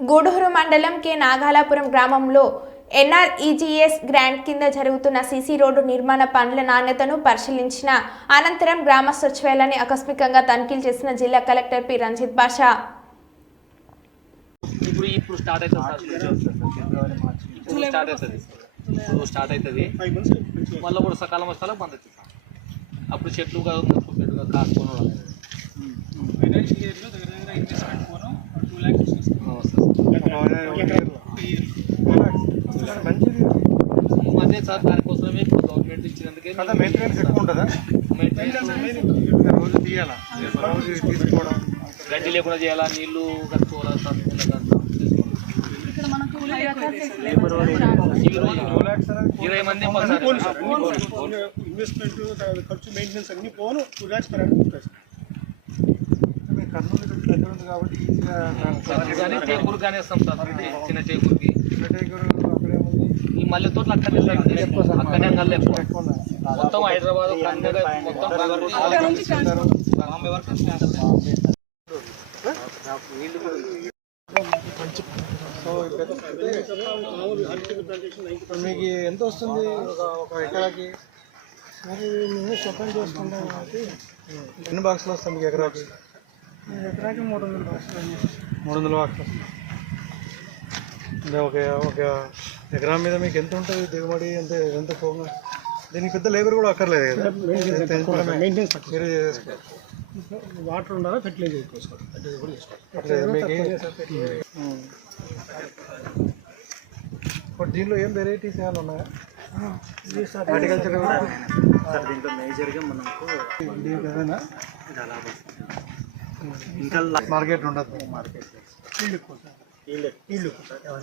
గూడూరు మండలం కె. నాగాలాపురం గ్రామంలో NREGS grant కింద జరుగుతున్న సీసీ రోడ్డు నిర్మాణ పనుల నాణ్యతను పరిశీలించిన అనంతరం గ్రామ సచివాలయాన్ని ఆకస్మికంగా తనిఖీలు చేసిన జిల్లా కలెక్టర్ పి. రంజిత్ బాషా. ఇప్పుడు ఇప్పుడు స్టార్ట్ అవుతుంది సార్. ఇప్పుడు స్టార్ట్ అవుతుంది. ఇప్పుడు స్టార్ట్ అవుతుంది. మళ్ళీ కూడా సకాలం వస్తాలో బంద్ అవుతుంది సార్. అప్పుడు చెట్లు కాదు చెట్లు కాసుకొని కూడా ఫైనాన్షియల్ ఇయర్లో దగ్గర దగ్గర ఇన్వెస్ట్మెంట్ పోను టూ ల్యాక్స్ అదే సార్ దానికోసమే ఇప్పుడు గవర్నమెంట్ ఇచ్చినందుకే కదా మెయింటెనెన్స్ ఎక్కువ ఉంటుందా మెయింటెనెన్స్ రోజు తీయాలా రోజు తీసుకోవడం గడ్డి లేకుండా చేయాలా నీళ్ళు కట్టుకోవాలా సార్ ఇరవై మంది. ఇన్వెస్ట్మెంట్ ఖర్చు మెయింటెనెన్స్ అన్ని పోను టూ ల్యాక్స్ పర్ కర్నూలు దగ్గర ఉంది కాబట్టి ఈజీగా కానీ టేకూరు కానీ వేస్తాం సార్ చిన్న టేకూరుకి దగ్గర అక్కడ ఏముంది ఈ మల్లె తోటలు అక్కడనే సార్ అక్కడనే కళ్ళు ఎక్కువ మొత్తం హైదరాబాద్ కన్నడ మొత్తం బాంబే వరకు సో మీకు ఎంత వస్తుంది ఒక ఒక ఎకరాకి మరి మేము చెప్పండి చేసుకుంటాం కాబట్టి ఎన్ని బాక్సులు వస్తాం మీకు ఎకరాకి? ఎకరాకి మూడు వందల లక్షలు మూడు వందల బాక్సులు అంటే ఒక ఒక ఎకరా మీద మీకు ఎంత ఉంటుంది దిగుబడి? ఎంత ఎంత పోగా? దీనికి పెద్ద లేబర్ కూడా అక్కర్లేదు కదా. మెయింటెనెన్స్ మీరే వాటర్ ఉండాలా ఫెర్టిలైజర్ చేసుకోవాలి. ఇప్పుడు దీనిలో ఏం వెరైటీస్ ఏమైనా ఉన్నాయా? హార్టికల్చర్ దీంట్లో మేజర్గా మనకు ఏదైనా ఇంకా మార్కెట్ ఉండదు. సార్. ఈల్డ్ ఎక్కువ.